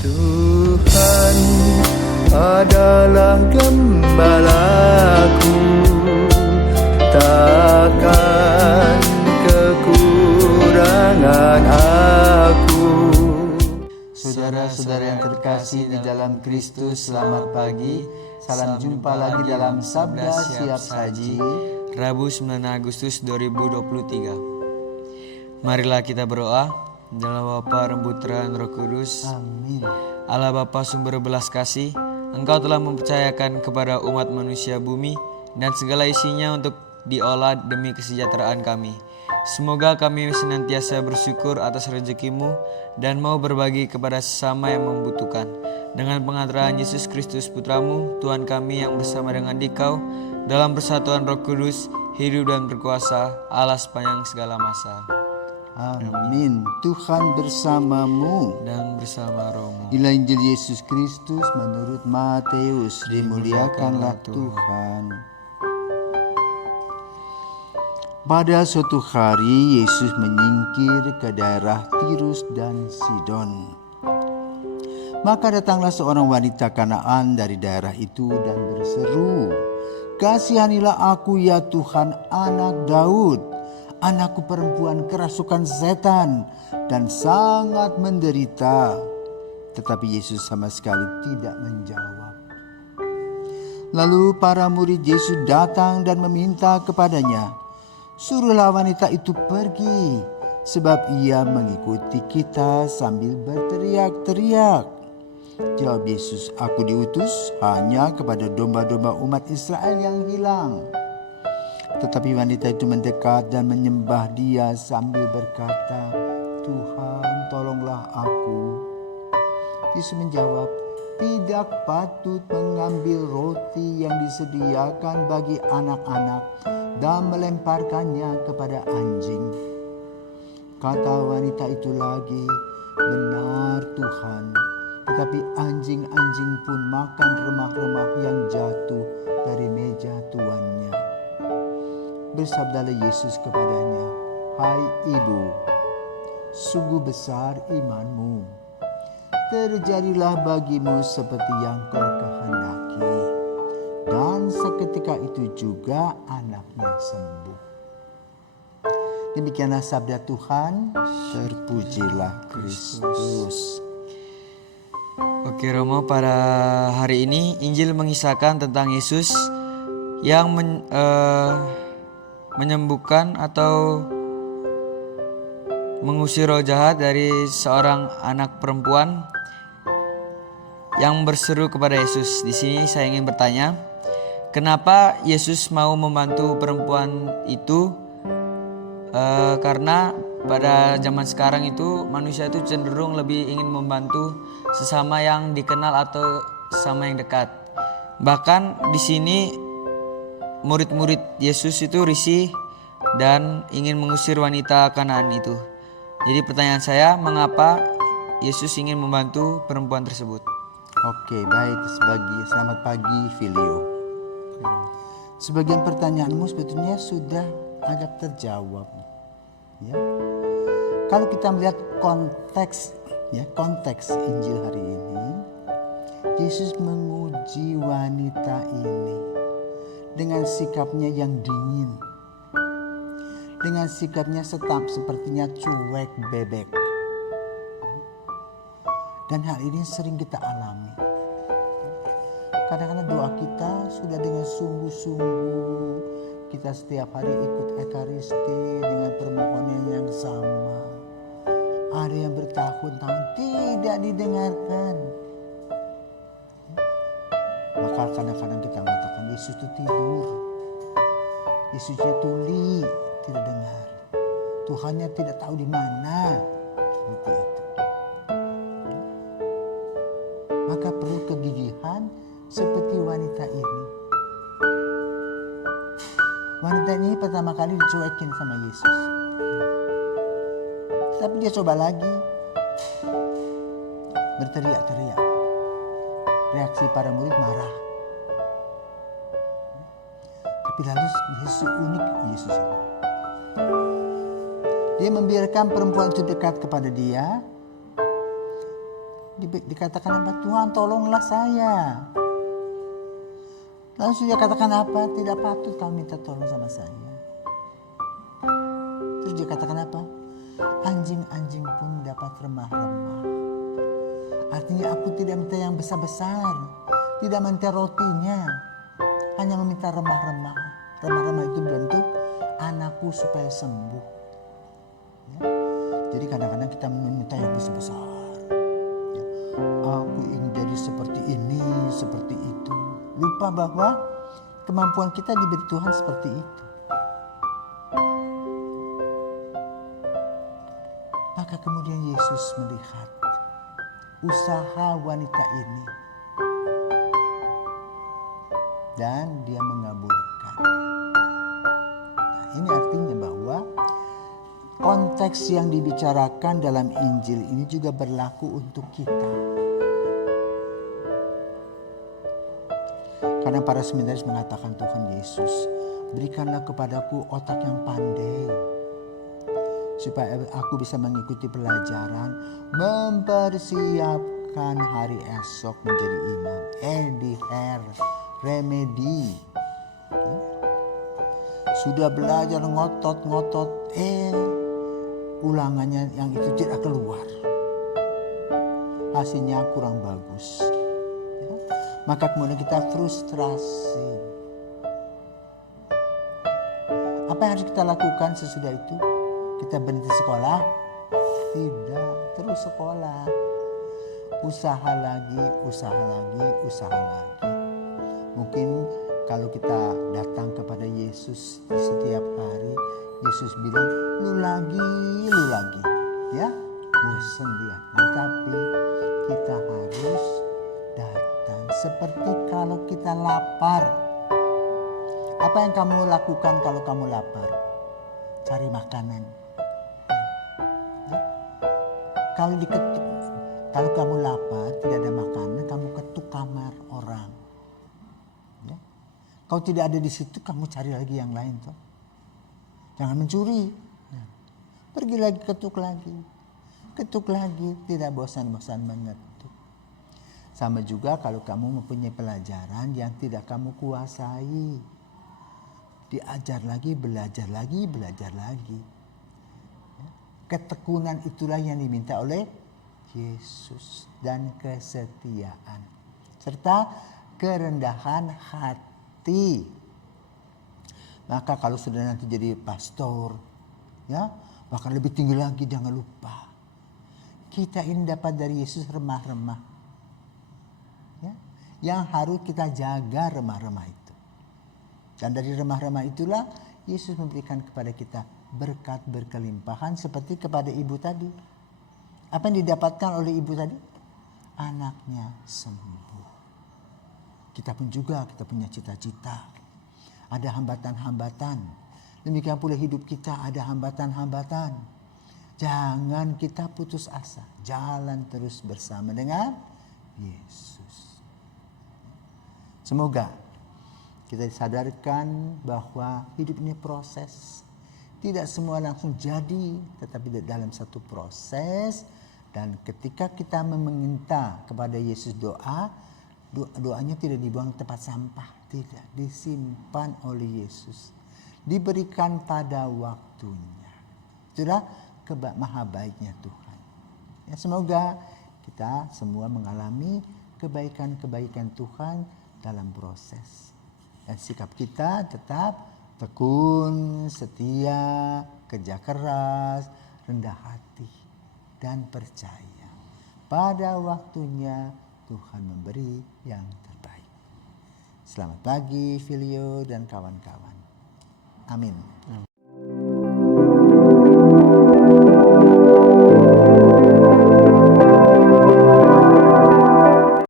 Tuhan adalah gembalaku, takkan kekurangan aku. Saudara-saudara yang terkasih di dalam Kristus, selamat pagi. Salam jumpa lagi dalam Sabda Siap Saji, Rabu 9 Agustus 2023. Marilah kita berdoa. Dalam Bapa, Roh Putra, Roh Kudus. Amin. Allah Bapa sumber belas kasih, Engkau telah mempercayakan kepada umat manusia bumi dan segala isinya untuk diolah demi kesejahteraan kami. Semoga kami senantiasa bersyukur atas rezekimu dan mau berbagi kepada sesama yang membutuhkan. Dengan pengantaran Yesus Kristus Putramu, Tuhan kami yang bersama dengan Dikau, dalam persatuan Roh Kudus, hidup dan berkuasa Allah sepanjang segala masa. Amin. Tuhan bersamamu Dan bersama rohmu. Inilah Injil Yesus Kristus menurut Matius. Dimuliakanlah Tuhan. Pada suatu hari Yesus menyingkir ke daerah Tirus dan Sidon. Maka datanglah seorang wanita Kanaan dari daerah itu dan berseru, "Kasihanilah aku ya Tuhan, anak Daud. Anakku perempuan kerasukan setan dan sangat menderita." Tetapi Yesus sama sekali tidak menjawab. Lalu para murid Yesus datang dan meminta kepadanya, "Suruhlah wanita itu pergi, sebab ia mengikuti kita sambil berteriak-teriak." Jawab Yesus, "Aku diutus hanya kepada domba-domba umat Israel yang hilang." Tetapi wanita itu mendekat dan menyembah Dia sambil berkata, "Tuhan, tolonglah aku." Yesus menjawab, "Tidak patut mengambil roti yang disediakan bagi anak-anak dan melemparkannya kepada anjing." Kata wanita itu lagi, "Benar Tuhan, tetapi anjing-anjing pun makan remah-remah yang jatuh dari meja tuannya." Bersabdalah Yesus kepadanya, "Hai ibu, sungguh besar imanmu. Terjadilah bagimu seperti yang kau kehendaki." Dan seketika itu juga anaknya sembuh. Demikianlah sabda Tuhan. Terpujilah Kristus. Oke Romo, pada hari ini Injil mengisahkan tentang Yesus yang menyembuhkan atau mengusir roh jahat dari seorang anak perempuan yang berseru kepada Yesus. Di sini saya ingin bertanya, kenapa Yesus mau membantu perempuan itu? Karena pada zaman sekarang itu manusia itu cenderung lebih ingin membantu sesama yang dikenal atau sesama yang dekat. Bahkan di sini murid-murid Yesus itu risih dan ingin mengusir wanita Kanaan itu. Jadi pertanyaan saya, mengapa Yesus ingin membantu perempuan tersebut? Oke, baik. Selamat pagi, Filio. Sebagian pertanyaanmu sebetulnya sudah agak terjawab. Ya. Kalau kita melihat konteks Injil hari ini, Yesus menguji wanita ini dengan sikapnya yang dingin, dengan sikapnya sepertinya cuek bebek. Dan hal ini sering kita alami. Kadang-kadang doa kita sudah dengan sungguh-sungguh, kita setiap hari ikut ekaristi dengan permohonan yang sama. Ada yang bertahun-tahun tidak didengarkan. Maka kadang-kadang kita mengatakan Yesus itu tidur, Yesusnya tuli, tidak dengar, Tuhannya tidak tahu di mana. Seperti itu. Maka perlu kegigihan seperti wanita ini. Wanita ini pertama kali dicuekin sama Yesus. Tapi dia coba lagi, berteriak-teriak. Reaksi para murid marah. Tapi lalu Yesus unik, Yesus ini. Dia membiarkan perempuan itu dekat kepada dia. dikatakan apa? Tuhan tolonglah saya. Lalu dia katakan apa? Tidak patut kau minta tolong sama saya. Terus dia katakan apa? Anjing-anjing pun dapat remah-remah. Artinya aku tidak minta yang besar-besar. Tidak minta rotinya. Hanya meminta remah-remah. Remah-remah itu bentuk anakku supaya sembuh. Ya. Jadi kadang-kadang kita meminta yang besar-besar. Ya. Aku ingin jadi seperti ini, seperti itu. Lupa bahwa kemampuan kita diberi Tuhan seperti itu. Maka kemudian Yesus melihat usaha wanita ini. Dan dia mengabulkan. Nah, ini artinya bahwa konteks yang dibicarakan dalam Injil ini juga berlaku untuk kita. Karena para seminaris mengatakan Tuhan Yesus, berikanlah kepadaku otak yang pandai. Supaya aku bisa mengikuti pelajaran, mempersiapkan hari esok menjadi imam. Ediher, remedi. Sudah belajar ngotot-ngotot, ulangannya yang itu tidak keluar. Hasilnya kurang bagus. Maka kemudian kita frustrasi. Apa yang harus kita lakukan sesudah itu? Kita berhenti sekolah? Tidak, terus sekolah. Usaha lagi, usaha lagi, usaha lagi. Mungkin kalau kita datang kepada Yesus di setiap hari, Yesus bilang, lu lagi, ya, bosan dia. Tetapi kita harus datang seperti kalau kita lapar. Apa yang kamu lakukan kalau kamu lapar? Cari makanan. Ya. Kalau kamu lapar, tidak ada makanan, kamu ketuk kamar orang. Ya. Kalau tidak ada di situ, kamu cari lagi yang lain, toh. Jangan mencuri. Ya. Pergi lagi, ketuk lagi, tidak bosan-bosan mengetuk. Sama juga kalau kamu mempunyai pelajaran yang tidak kamu kuasai. Diajar lagi, belajar lagi. Ketekunan itulah yang diminta oleh Yesus. Dan kesetiaan. Serta kerendahan hati. Maka kalau sudah nanti jadi pastor, ya, bahkan lebih tinggi lagi, jangan lupa. Kita ini dapat dari Yesus remah-remah. Ya, yang harus kita jaga remah-remah itu. Dan dari remah-remah itulah Yesus memberikan kepada kita berkat berkelimpahan seperti kepada ibu tadi. Apa yang didapatkan oleh ibu tadi? Anaknya sembuh. Kita pun juga, kita punya cita-cita. Ada hambatan-hambatan. Demikian pula hidup kita ada hambatan-hambatan. Jangan kita putus asa. Jalan terus bersama dengan Yesus. Semoga kita disadarkan bahwa hidup ini proses. Tidak semua langsung jadi, tetapi dalam satu proses. Dan ketika kita meminta kepada Yesus doanya tidak dibuang tempat sampah. Tidak, disimpan oleh Yesus. Diberikan pada waktunya. Itulah maha baiknya Tuhan. Ya, semoga kita semua mengalami kebaikan-kebaikan Tuhan dalam proses. Dan sikap kita tetap tekun, setia, kerja keras, rendah hati, dan percaya. Pada waktunya Tuhan memberi yang terbaik. Selamat pagi Filio dan kawan-kawan. Amin.